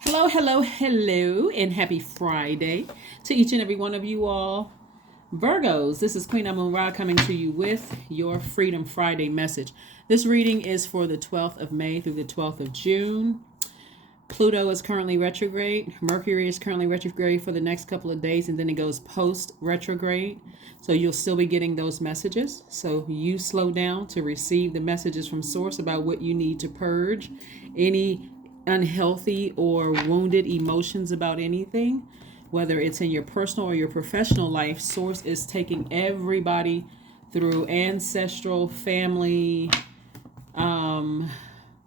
Hello, hello, hello, and happy Friday to each and every one of you all. Virgos, this is Queen Amun Ra coming to you with your Freedom Friday message. This reading is for the 12th of May through the 12th of June. Pluto is currently retrograde. Mercury is currently retrograde for the next couple of days, and then it goes post retrograde. So you'll still be getting those messages. So you slow down to receive the messages from Source about what you need to purge, any unhealthy or wounded emotions about anything, whether it's in your personal or your professional life. Source is taking everybody through ancestral, family,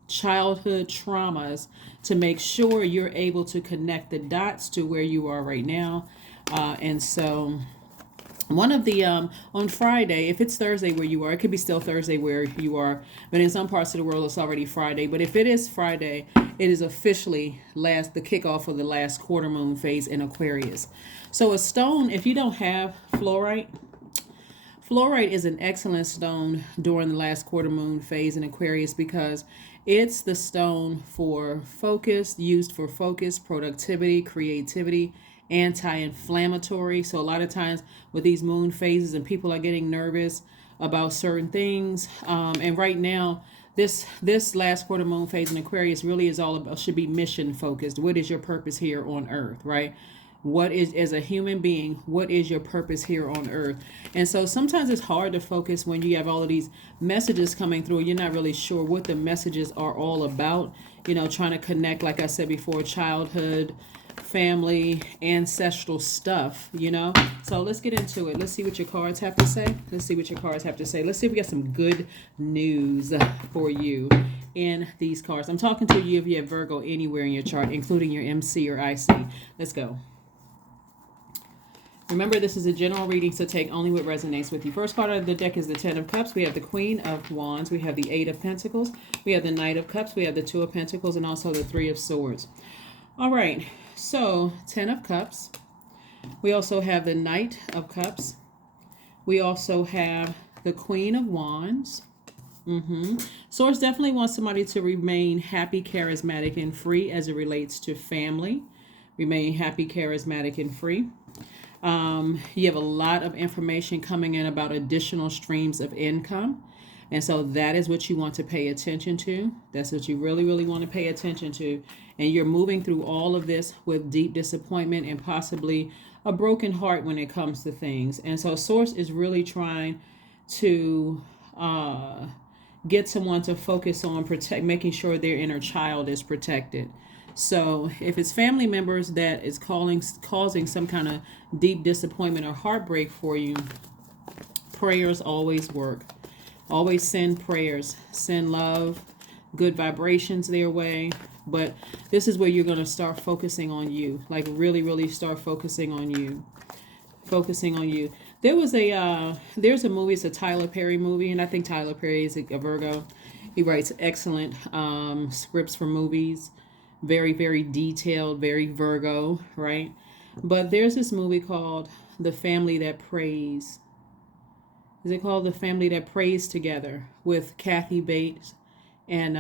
childhood traumas to make sure you're able to connect the dots to where you are right now. And so one of the on Friday, if it's Thursday where you are, it could be still Thursday where you are, but in some parts of the world it's already Friday. But if it is Friday, it is officially the kickoff of the last quarter moon phase in Aquarius. So a stone, if you don't have fluorite is an excellent stone during the last quarter moon phase in Aquarius because it's the stone for focus, used for focus, productivity, creativity, anti-inflammatory. So a lot of times with these moon phases and people are getting nervous about certain things. And right now, this last quarter moon phase in Aquarius really is all about, should be mission focused. What is your purpose here on earth, right? What is, as a human being, what is your purpose here on earth? And so sometimes it's hard to focus when you have all of these messages coming through. You're not really sure what the messages are all about. Trying to connect, like I said before, childhood, family, ancestral stuff, So let's get into it. Let's see what your cards have to say. Let's see if we got some good news for you in these cards. I'm talking to you if you have Virgo anywhere in your chart, including your MC or IC. Let's go. Remember, this is a general reading, so take only what resonates with you. First card of the deck is the Ten of Cups. We have the Queen of Wands. We have the Eight of Pentacles. We have the Knight of Cups. We have the Two of Pentacles, and also the Three of Swords. All right, so Ten of Cups. We also have the Knight of Cups. We also have the Queen of Wands. Source definitely wants somebody to remain happy, charismatic, and free as it relates to family. Remain happy, charismatic, and free. You have a lot of information coming in about additional streams of income. And so that is what you want to pay attention to. That's what you really, really want to pay attention to. And you're moving through all of this with deep disappointment and possibly a broken heart when it comes to things. And so Source is really trying to get someone to focus on making sure their inner child is protected. So if it's family members that is causing some kind of deep disappointment or heartbreak for you, prayers always work. Always send prayers, send love, good vibrations their way. But this is where you're going to start focusing on you, like really, really start focusing on you. There's a movie, it's a Tyler Perry movie, and I think Tyler Perry is a Virgo. He writes excellent scripts for movies. Very, very detailed, very Virgo, right? But there's this movie called The Family That Prays. Is it called The Family That Prays Together with Kathy Bates and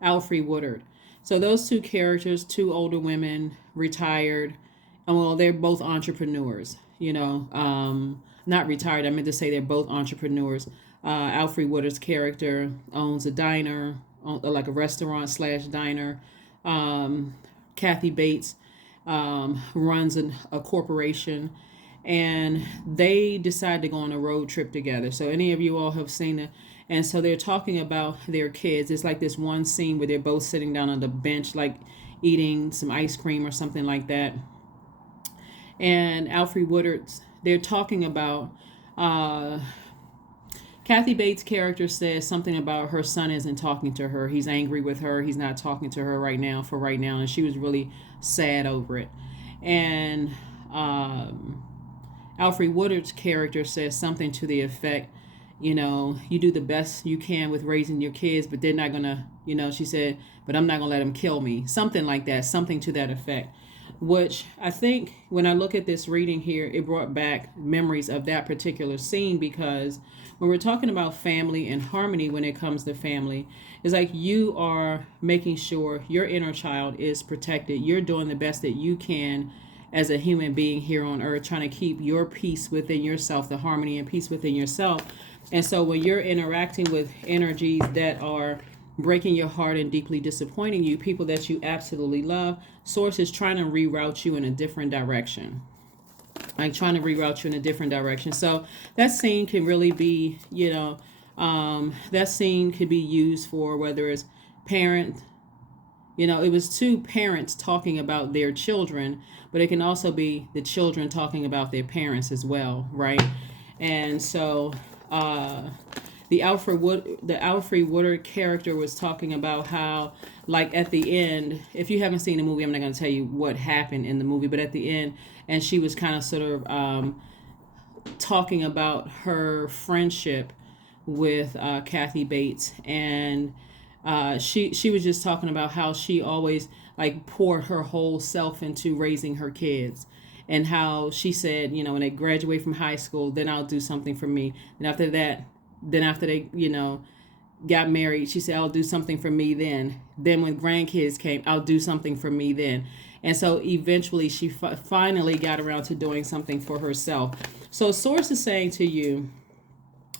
Alfre Woodard? So those two characters, two older women, retired, and well, they're both entrepreneurs, not retired. I meant to say they're both entrepreneurs. Alfre Woodard's character owns a diner, like a restaurant / diner. Kathy Bates runs a corporation, and they decide to go on a road trip together. So any of you all have seen it. And so they're talking about their kids. It's like this one scene where they're both sitting down on the bench, like eating some ice cream or something like that. And Alfre Woodard's, they're talking about Kathy Bates' character says something about her son isn't talking to her. He's angry with her. He's not talking to her right now. And she was really sad over it. And Alfre Woodard's character says something to the effect, you do the best you can with raising your kids, but they're not going to, she said, but I'm not going to let them kill me. Something like that, something to that effect. which I think when I look at this reading here, it brought back memories of that particular scene, because when we're talking about family and harmony, when it comes to family, it's like you are making sure your inner child is protected. You're doing the best that you can as a human being here on earth, trying to keep your peace within yourself, the harmony and peace within yourself. And so when you're interacting with energies that are breaking your heart and deeply disappointing you, people that you absolutely love, Source is trying to reroute you in a different direction. Like trying to reroute you in a different direction. So that scene can really be, that scene could be used for whether it's parent, it was two parents talking about their children, but it can also be the children talking about their parents as well, right? And so the Alfred Woodard character was talking about how, like at the end, if you haven't seen the movie, I'm not going to tell you what happened in the movie, but at the end, and she was kind of sort of talking about her friendship with Kathy Bates, and she was just talking about how she always like poured her whole self into raising her kids, and how she said, when they graduate from high school, then I'll do something for me, and after they got married, she said, I'll do something for me then when grandkids came, I'll do something for me then. And so eventually she finally got around to doing something for herself. So Source is saying to you,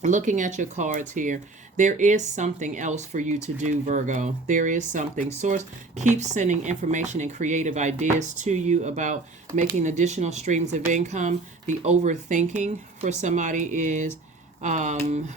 looking at your cards here, there is something else for you to do, Virgo. There is something. Source keeps sending information and creative ideas to you about making additional streams of income. The overthinking for somebody is, the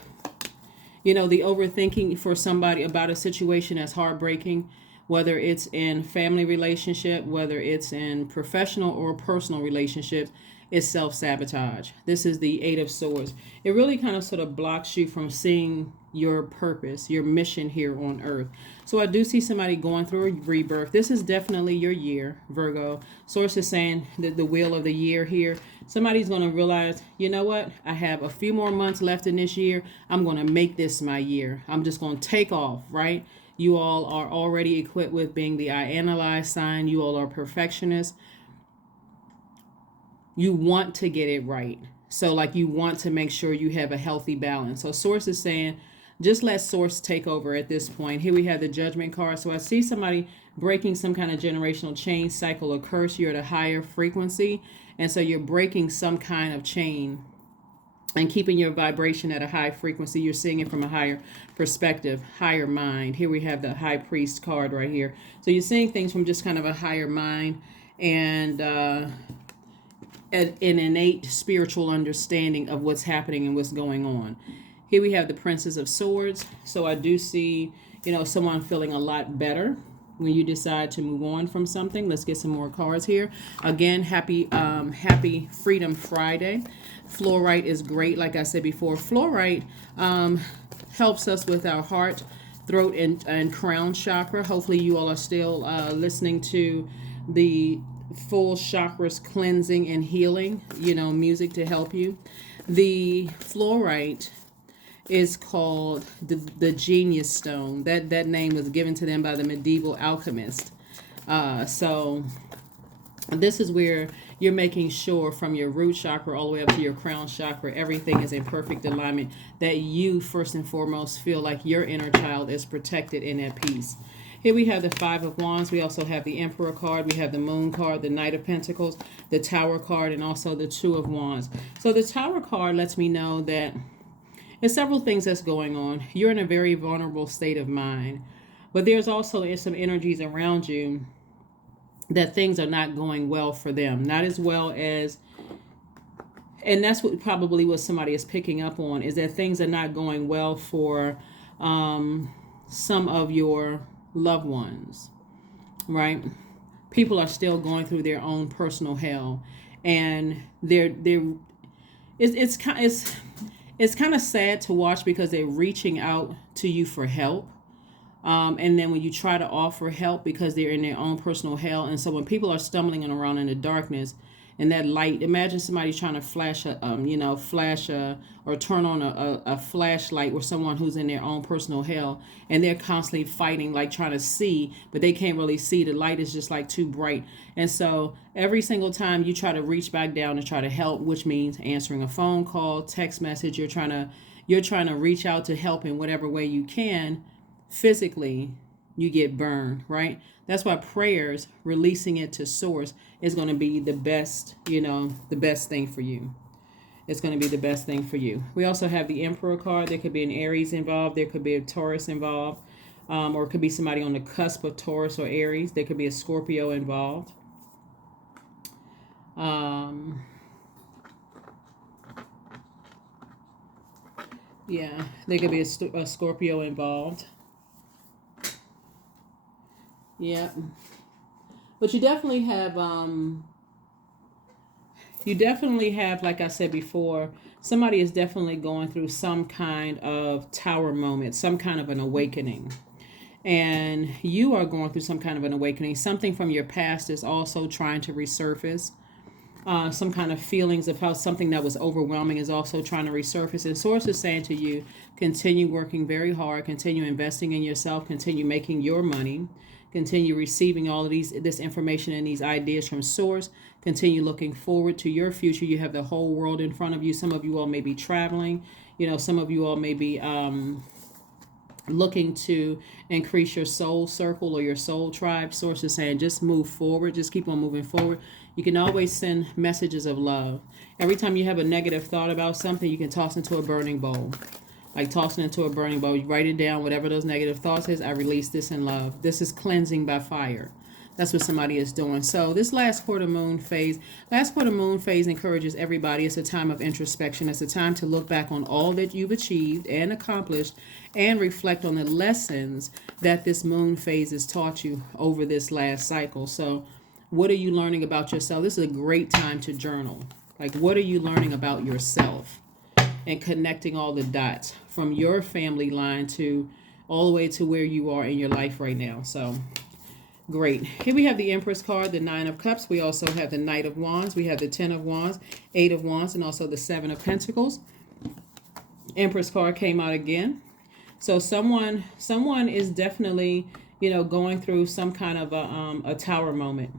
overthinking for somebody about a situation that's heartbreaking, whether it's in family relationship, whether it's in professional or personal relationships, is self-sabotage. This is the Eight of Swords. It really kind of sort of blocks you from seeing your purpose, your mission here on earth. So I do see somebody going through a rebirth. This is definitely your year, Virgo. Source is saying that the wheel of the year here, somebody's going to realize, you know what? I have a few more months left in this year. I'm going to make this my year. I'm just going to take off, right? You all are already equipped with being the I analyze sign. You all are perfectionists. You want to get it right. So like you want to make sure you have a healthy balance. So Source is saying, just let Source take over at this point. Here we have the Judgment card. So I see somebody breaking some kind of generational chain, cycle, or curse. You're at a higher frequency. And so you're breaking some kind of chain and keeping your vibration at a high frequency. You're seeing it from a higher perspective, higher mind. Here we have the High Priest card right here. So you're seeing things from just kind of a higher mind and an innate spiritual understanding of what's happening and what's going on. Here we have the Princess of Swords. So I do see, someone feeling a lot better when you decide to move on from something. Let's get some more cards here. Again, happy Freedom Friday. Fluorite is great. Like I said before, fluorite helps us with our heart, throat, and crown chakra. Hopefully you all are still listening to the full chakras cleansing and healing, music to help you. The fluorite is called the Genius Stone. That name was given to them by the medieval alchemist. So this is where you're making sure from your root chakra all the way up to your crown chakra, everything is in perfect alignment, that you first and foremost feel like your inner child is protected and at peace. Here we have the Five of Wands. We also have the Emperor card. We have the Moon card, the Knight of Pentacles, the Tower card, and also the Two of Wands. So the Tower card lets me know that there's several things that's going on. You're in a very vulnerable state of mind, but there's also some energies around you that things are not going well for them. Not as well as, and that's what somebody is picking up on, is that things are not going well for some of your loved ones, right? People are still going through their own personal hell, and it's kind of sad to watch because they're reaching out to you for help, and then when you try to offer help, because they're in their own personal hell, and so when people are stumbling around in the darkness, and that light. Imagine somebody trying to flash a, or turn on a flashlight with someone who's in their own personal hell, and they're constantly fighting, like trying to see, but they can't really see. The light is just like too bright. And so every single time you try to reach back down and try to help, which means answering a phone call, text message, you're trying to reach out to help in whatever way you can, physically, you get burned, right? That's why prayers, releasing it to source, is going to be the best, the best thing for you. It's going to be the best thing for you. We also have the Emperor card. There could be an Aries involved. There could be a Taurus involved. Or it could be somebody on the cusp of Taurus or Aries. There could be a Scorpio involved. Yeah, there could be a Scorpio involved. Yeah. But you definitely have, like I said before, somebody is definitely going through some kind of tower moment, some kind of an awakening. And you are going through some kind of an awakening. Something from your past is also trying to resurface. Some kind of feelings of how something that was overwhelming is also trying to resurface. And Source is saying to you, continue working very hard, continue investing in yourself, continue making your money, continue receiving all of this information and these ideas from Source, continue looking forward to your future. You have the whole world in front of you. Some of you all may be traveling. Some of you all may be looking to increase your soul circle or your soul tribe. Source is saying just move forward, just keep on moving forward. You can always send messages of love. Every time you have a negative thought about something, you can toss into a burning bowl. Like tossing into a burning bowl, you write it down, whatever those negative thoughts is, I release this in love. This is cleansing by fire. That's what somebody is doing. So this last quarter moon phase encourages everybody. It's a time of introspection. It's a time to look back on all that you've achieved and accomplished and reflect on the lessons that this moon phase has taught you over this last cycle. So what are you learning about yourself? This is a great time to journal. Like, what are you learning about yourself? And connecting all the dots from your family line to all the way to where you are in your life right now. So great. Here we have the Empress card, the 9 of Cups. We also have the Knight of Wands. We have the 10 of Wands, 8 of Wands, and also the 7 of Pentacles. Empress card came out again. So someone is definitely, going through some kind of a tower moment.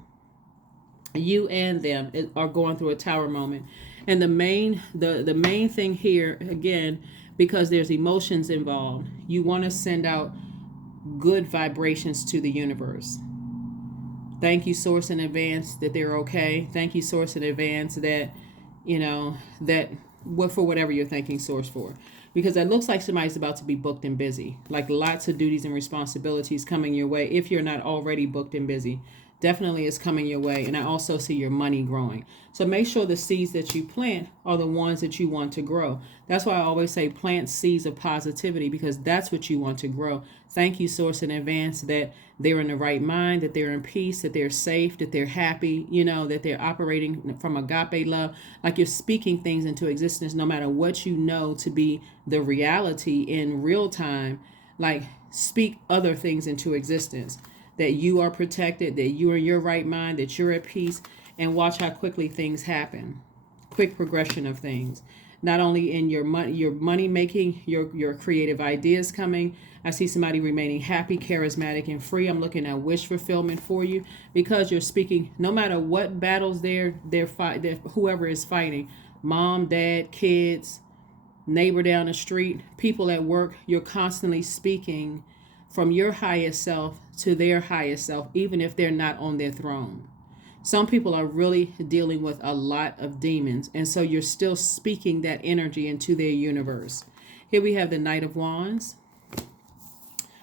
You and them are going through a tower moment. And the main thing here, again, because there's emotions involved, you want to send out good vibrations to the universe. Thank you, Source, in advance that they're okay. Thank you, Source, in advance that, for whatever you're thanking Source for. Because it looks like somebody's about to be booked and busy. Like lots of duties and responsibilities coming your way if you're not already booked and busy. Definitely is coming your way. And I also see your money growing. So make sure the seeds that you plant are the ones that you want to grow. That's why I always say plant seeds of positivity, because that's what you want to grow. Thank you, Source, in advance that they're in the right mind, that they're in peace, that they're safe, that they're happy, that they're operating from agape love. Like you're speaking things into existence no matter what you know to be the reality in real time. Like speak other things into existence. That you are protected, that you are in your right mind, that you're at peace, and watch how quickly things happen. Quick progression of things. Not only in your money making, your creative ideas coming. I see somebody remaining happy, charismatic, and free. I'm looking at wish fulfillment for you because you're speaking. No matter what battles whoever is fighting, mom, dad, kids, neighbor down the street, people at work, you're constantly speaking from your highest self to their highest self, even if they're not on their throne. Some people are really dealing with a lot of demons, and so you're still speaking that energy into their universe. Here we have the Knight of Wands.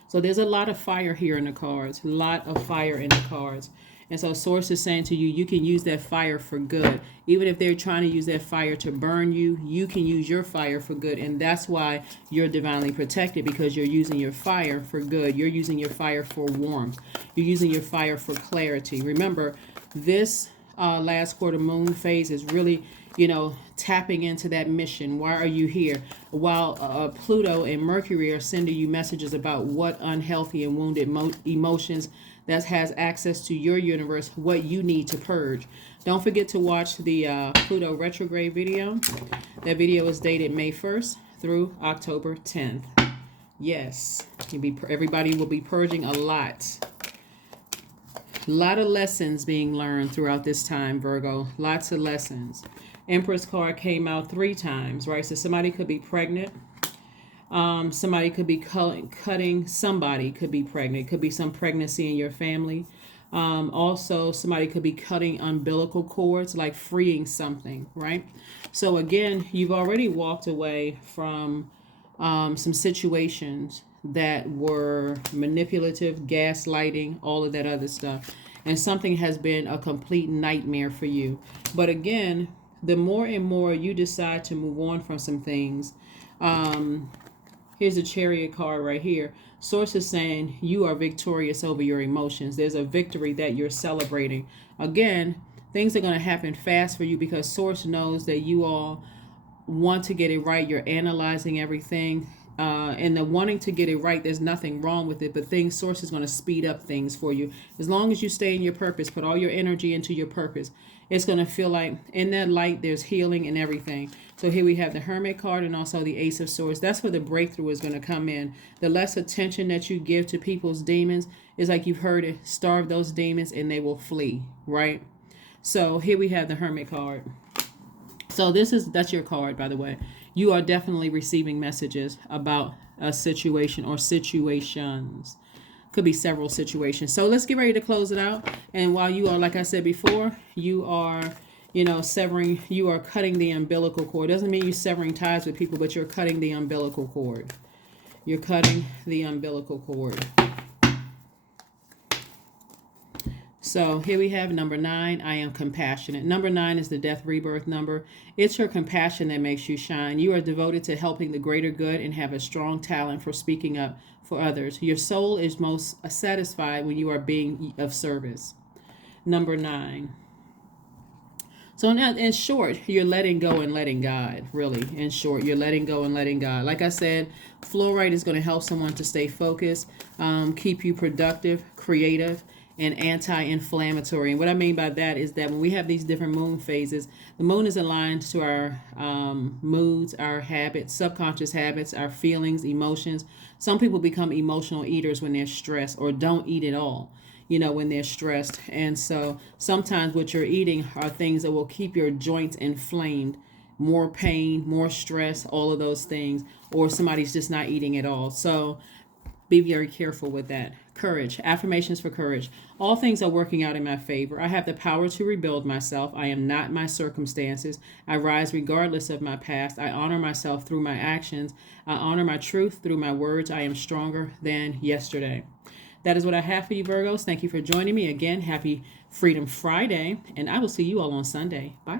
So there's a lot of fire here in the cards, a lot of fire in the cards. And so Source is saying to you, you can use that fire for good. Even if they're trying to use that fire to burn you, you can use your fire for good. And that's why you're divinely protected, because you're using your fire for good. You're using your fire for warmth. You're using your fire for clarity. Remember, this last quarter moon phase is really, tapping into that mission. Why are you here? While Pluto and Mercury are sending you messages about what unhealthy and wounded emotions that has access to your universe, what you need to purge. Don't forget to watch the Pluto retrograde video. That video is dated May 1st through October 10th. Yes, everybody will be purging a lot. A lot of lessons being learned throughout this time, Virgo. Lots of lessons. Empress card came out 3 times, right? So somebody could be pregnant. Somebody could be cutting. Somebody could be pregnant. It could be some pregnancy in your family. Also, somebody could be cutting umbilical cords, like freeing something, right? So again, you've already walked away from some situations that were manipulative, gaslighting, all of that other stuff. And something has been a complete nightmare for you. But again, the more and more you decide to move on from some things, here's a Chariot card right here. Source is saying you are victorious over your emotions. There's a victory that you're celebrating. Again, things are going to happen fast for you because Source knows that you all want to get it right. You're analyzing everything. And the wanting to get it right, there's nothing wrong with it, but Source is going to speed up things for you. As long as you stay in your purpose, put all your energy into your purpose, it's going to feel like in that light, there's healing and everything. So here we have the Hermit card and also the Ace of Swords. That's where the breakthrough is going to come in. The less attention that you give to people's demons is like you've heard it, starve those demons and they will flee, right? So here we have the Hermit card. So that's your card, by the way. You are definitely receiving messages about a situation or situations. Could be several situations. So let's get ready to close it out. And while you are, like I said before, you are, severing, you are cutting the umbilical cord. Doesn't mean you're severing ties with people, but you're cutting the umbilical cord. You're cutting the umbilical cord. So here we have number 9. I am compassionate. Number 9 is the death rebirth number. It's your compassion that makes you shine. You are devoted to helping the greater good and have a strong talent for speaking up for others. Your soul is most satisfied when you are being of service. Number 9. So now, in short, you're letting go and letting God, really. In short, you're letting go and letting God. Like I said, fluorite is going to help someone to stay focused, keep you productive, creative, and anti-inflammatory. And what I mean by that is that when we have these different moon phases, the moon is aligned to our moods, our habits, subconscious habits, our feelings, emotions. Some people become emotional eaters when they're stressed or don't eat at all, when they're stressed. And so sometimes what you're eating are things that will keep your joints inflamed, more pain, more stress, all of those things, or somebody's just not eating at all. So be very careful with that. Courage. Affirmations for courage. All things are working out in my favor. I have the power to rebuild myself. I am not my circumstances. I rise regardless of my past. I honor myself through my actions. I honor my truth through my words. I am stronger than yesterday. That is what I have for you, Virgos. Thank you for joining me again. Happy Freedom Friday, and I will see you all on Sunday. Bye.